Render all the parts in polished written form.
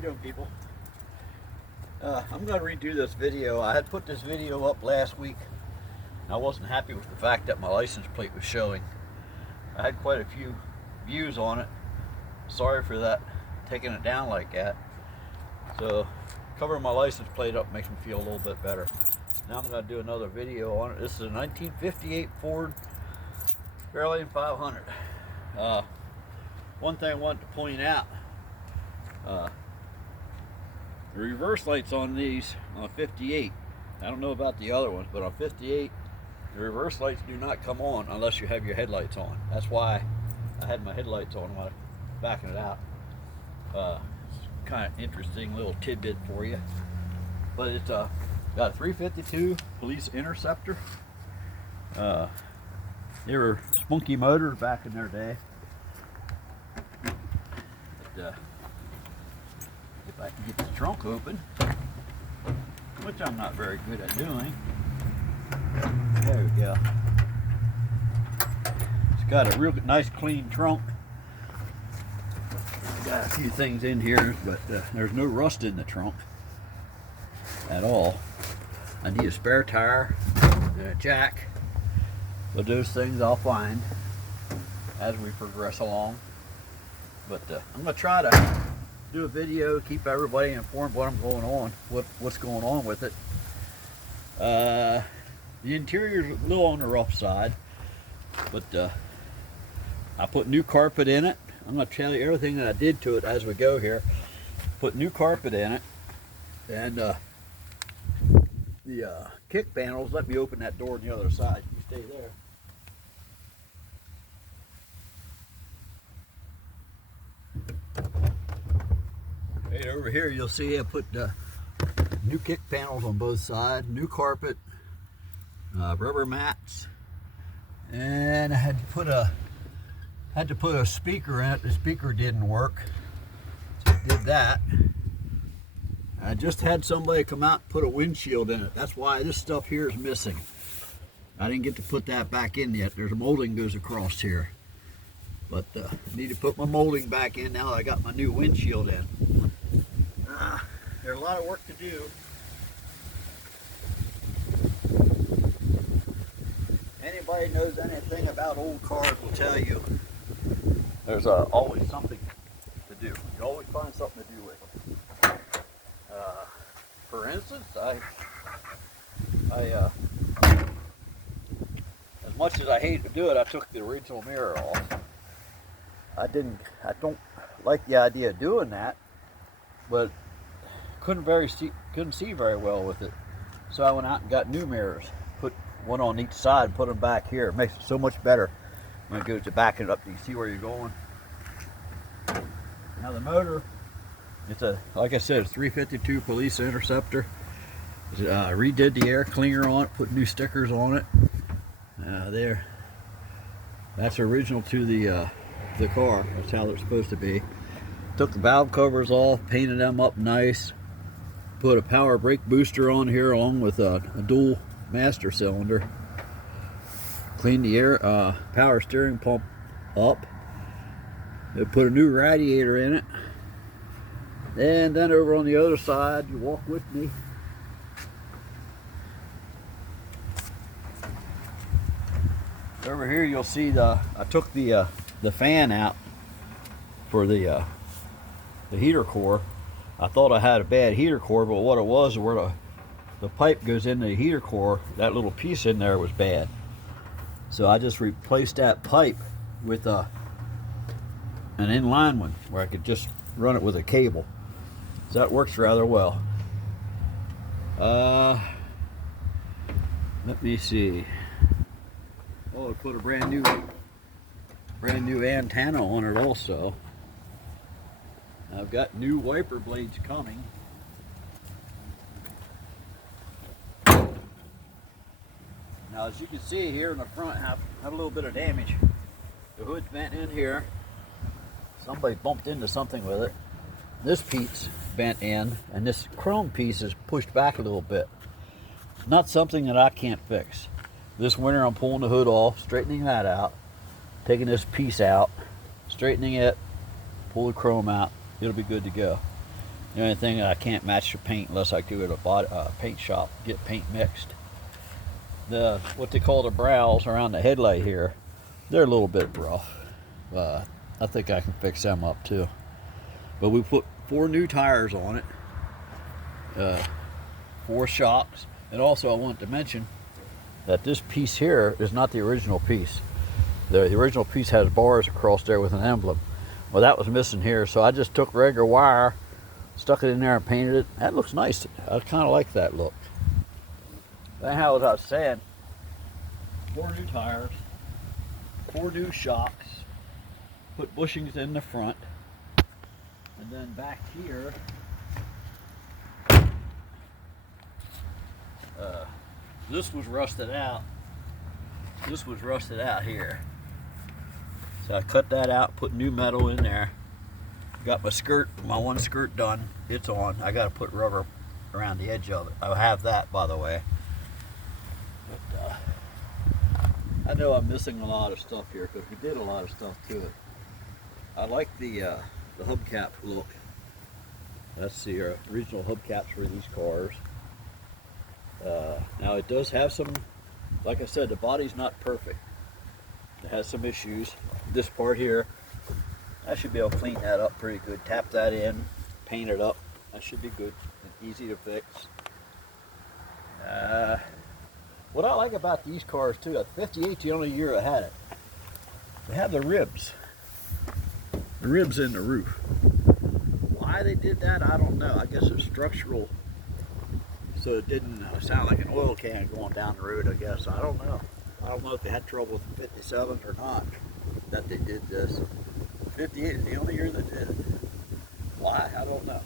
you doing, people? I'm going to redo this video. I had put this video up last week. I wasn't happy with the fact that my license plate was showing. I had quite a few views on it. Sorry for that, taking it down like that. So covering my license plate up makes me feel a little bit better. Now I'm going to do another video on it. This is a 1958 Ford Fairlane 500. One thing I wanted to point out, the reverse lights on these on 58, I don't know about the other ones, but on 58 the reverse lights do not come on unless you have your headlights on. That's why I had my headlights on while backing it out. It's kind of interesting little tidbit for you, but it's got a 352 Police Interceptor. They were spunky motors back in their day. But, if I can get the trunk open, which I'm not very good at doing. There we go. It's got a real nice clean trunk. Got a few things in here, but there's no rust in the trunk at all. I need a spare tire and a jack, but those things I'll find as we progress along. But I'm going to try to do a video, keep everybody informed what's going on with it. The interior's a little on the rough side, but I put new carpet in it. I'm going to tell you everything that I did to it as we go here. Put new carpet in it, and the kick panels, let me open that door on the other side. You stay there. Right over here you'll see I put new kick panels on both sides, new carpet, rubber mats, and I had to put a speaker in it. The speaker didn't work, so I did that. I just had somebody come out and put a windshield in it. That's why this stuff here is missing. I didn't get to put that back in yet. There's a molding goes across here, but I need to put my molding back in now that I got my new windshield in. There's a lot of work to do. Anybody knows anything about old cars will tell you there's always something to do. You always find something to do with them. For instance, as much as I hate to do it, I took the original mirror off. I don't like the idea of doing that, but couldn't see very well with it. So I went out and got new mirrors, put one on each side and put them back here. It makes it so much better when it goes to backing it up. You see where you're going. Now the motor, it's like I said, it's 352 Police Interceptor. Redid the air cleaner on it, put new stickers on it. There, that's original to the car. That's how they're supposed to be. Took the valve covers off, painted them up nice. Put a power brake booster on here along with a dual master cylinder. Cleaned the air power steering pump up. They put a new radiator in it. And then over on the other side, you walk with me. Over here you'll see I took the fan out for the heater core. I thought I had a bad heater core, but what it was, where the pipe goes into the heater core, that little piece in there was bad. So I just replaced that pipe with an inline one where I could just run it with a cable. So that works rather well. Let me see. Oh, I put a brand new antenna on it also. I've got new wiper blades coming. Now, as you can see here in the front, have a little bit of damage. The hood's bent in here. Somebody bumped into something with it. This piece bent in, and this chrome piece is pushed back a little bit. Not something that I can't fix. This winter I'm pulling the hood off, straightening that out, taking this piece out, straightening it, pull the chrome out. It'll be good to go. The only thing I can't match the paint unless I go to a paint shop, get paint mixed. The what they call the brows around the headlight here, they're a little bit rough. I think I can fix them up too. But we put 4 new tires on it, 4 shocks, and also I wanted to mention that this piece here is not the original piece. The original piece has bars across there with an emblem. Well, that was missing here, so I just took regular wire, stuck it in there and painted it. That looks nice. I kind of like that look. Anyhow, as I was saying, 4 new tires, 4 new shocks, put bushings in the front, and then back here, this was rusted out. This was rusted out here. So I cut that out, put new metal in there. Got my one skirt done. It's on. I got to put rubber around the edge of it. I have that, by the way. But I know I'm missing a lot of stuff here because we did a lot of stuff to it. I like the hubcap look. That's the original hubcaps for these cars. Now it does have some, like I said, the body's not perfect. It has some issues. This part here, I should be able to clean that up pretty good. Tap that in, paint it up. That should be good and easy to fix. What I like about these cars too, at 58, the only year I had it, they have the ribs. The ribs in the roof. Why they did that, I don't know. I guess it's structural, so it didn't sound like an oil can going down the road, I guess. I don't know. I don't know if they had trouble with the 57 or not that they did this. 58 is the only year they did it. Why? I don't know.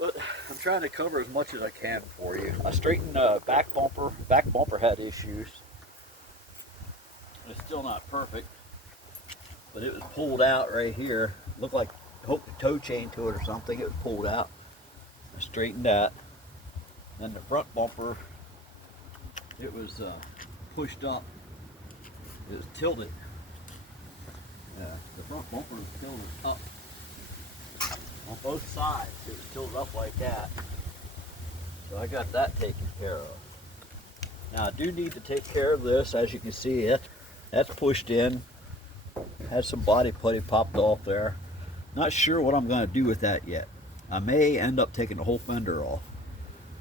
But I'm trying to cover as much as I can for you. I straightened the back bumper. Back bumper had issues. It's still not perfect, but it was pulled out right here. Looked like hooked a tow chain to it or something. It was pulled out. I straightened that. Then the front bumper, it was pushed up. It was tilted. The front bumper was tilted up on both sides. It was tilted up like that. So I got that taken care of. Now I do need to take care of this. As you can see, that's pushed in. Had some body putty popped off there. Not sure what I'm going to do with that yet. I may end up taking the whole fender off,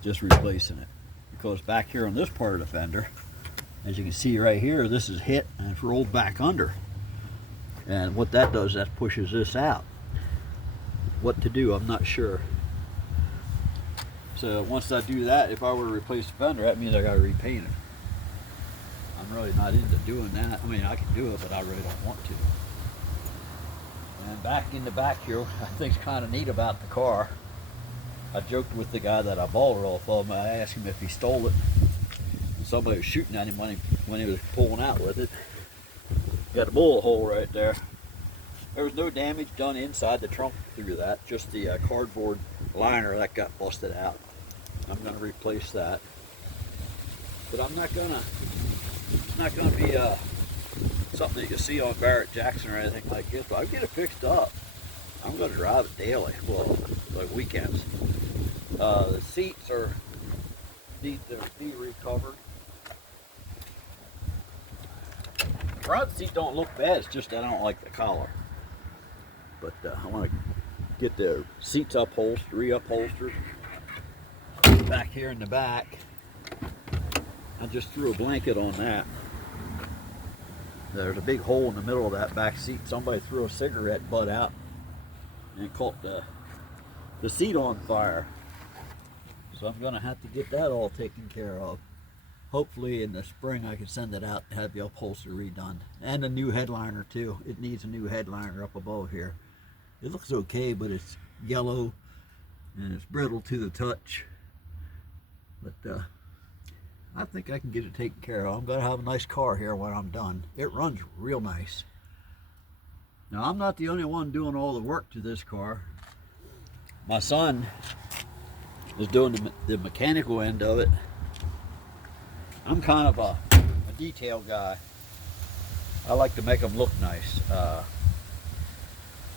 just replacing it. Because back here on this part of the fender, as you can see right here, this is hit and it's rolled back under. And what that does, that pushes this out. What to do, I'm not sure. So once I do that, if I were to replace the fender, that means I got to repaint it. I'm really not into doing that. I mean, I can do it, but I really don't want to. And back in the back here, I think's kind of neat about the car. I joked with the guy that I bought it off of. I asked him if he stole it. And somebody was shooting at him when he was pulling out with it. Got a bullet hole right there. There was no damage done inside the trunk through that. Just the cardboard liner that got busted out. I'm going to replace that. But I'm not gonna. It's not going to be something that you see on Barrett Jackson or anything like this. But I'll get it fixed up. I'm going to drive it daily. Well, like weekends. The seats need to be recovered. Front seat don't look bad. It's just I don't like the collar. But I want to get the seats reupholstered. Back here in the back, I just threw a blanket on that. There's a big hole in the middle of that back seat. Somebody threw a cigarette butt out and it caught the seat on fire. So I'm going to have to get that all taken care of. Hopefully in the spring I can send it out and have the upholstery redone. And a new headliner too. It needs a new headliner up above here. It looks okay, but it's yellow and it's brittle to the touch. But I think I can get it taken care of. I'm going to have a nice car here when I'm done. It runs real nice. Now I'm not the only one doing all the work to this car. My son is doing the mechanical end of it. I'm kind of a detail guy. I like to make them look nice.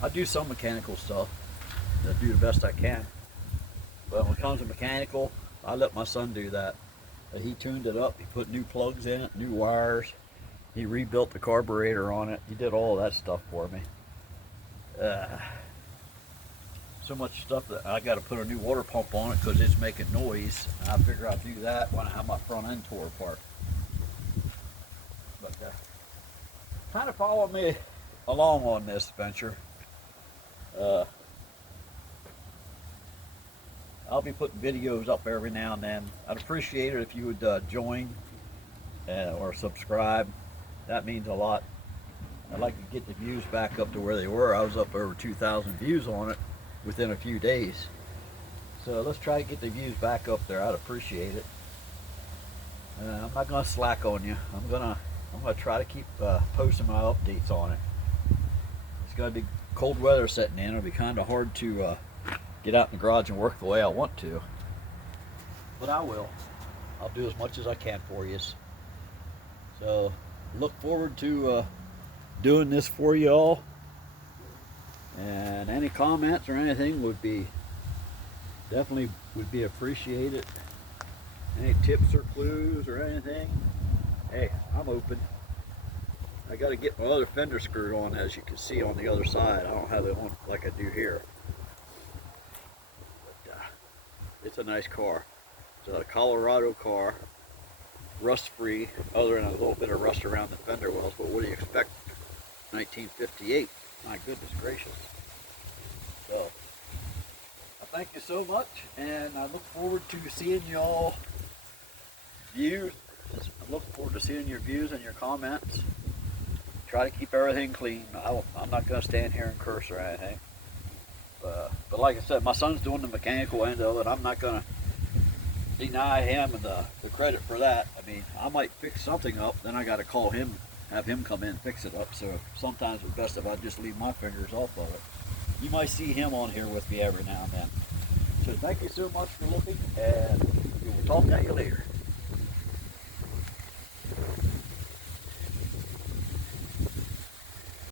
I do some mechanical stuff. do the best I can. But when it comes to mechanical, I let my son do that. He tuned it up. He put new plugs in it, new wires. He rebuilt the carburetor on it. He did all that stuff for me. So much stuff that I got to put a new water pump on it because it's making noise. And I figure I'll do that when I have my front end tore apart. But kind of follow me along on this venture. I'll be putting videos up every now and then. I'd appreciate it if you would join or subscribe. That means a lot. I'd like to get the views back up to where they were. I was up over 2,000 views on it within a few days. So let's try to get the views back up there. I'd appreciate it. I'm not gonna slack on you. I'm gonna try to keep posting my updates on it. It's gonna be cold weather setting in. It'll be kind of hard to get out in the garage and work the way I want to, but I will. I'll do as much as I can for you. So look forward to doing this for you all. And any comments or anything would be definitely appreciated. Any tips or clues or anything, hey, I'm open. I got to get my other fender screwed on, as you can see on the other side. I don't have it on like I do here. But it's a nice car. It's a Colorado car, rust free, other than a little bit of rust around the fender wells. But what do you expect? 1958. My goodness gracious. So, I thank you so much, and I look forward to seeing y'all views. I look forward to seeing your views and your comments. Try to keep everything clean. I'm not going to stand here and curse or anything. But like I said, my son's doing the mechanical end of it. I'm not going to deny him the credit for that. I mean, I might fix something up, then I got to call him, have him come in and fix it up. So sometimes it's best if I just leave my fingers off of it. You might see him on here with me every now and then. So thank you so much for looking, and we will talk to you later.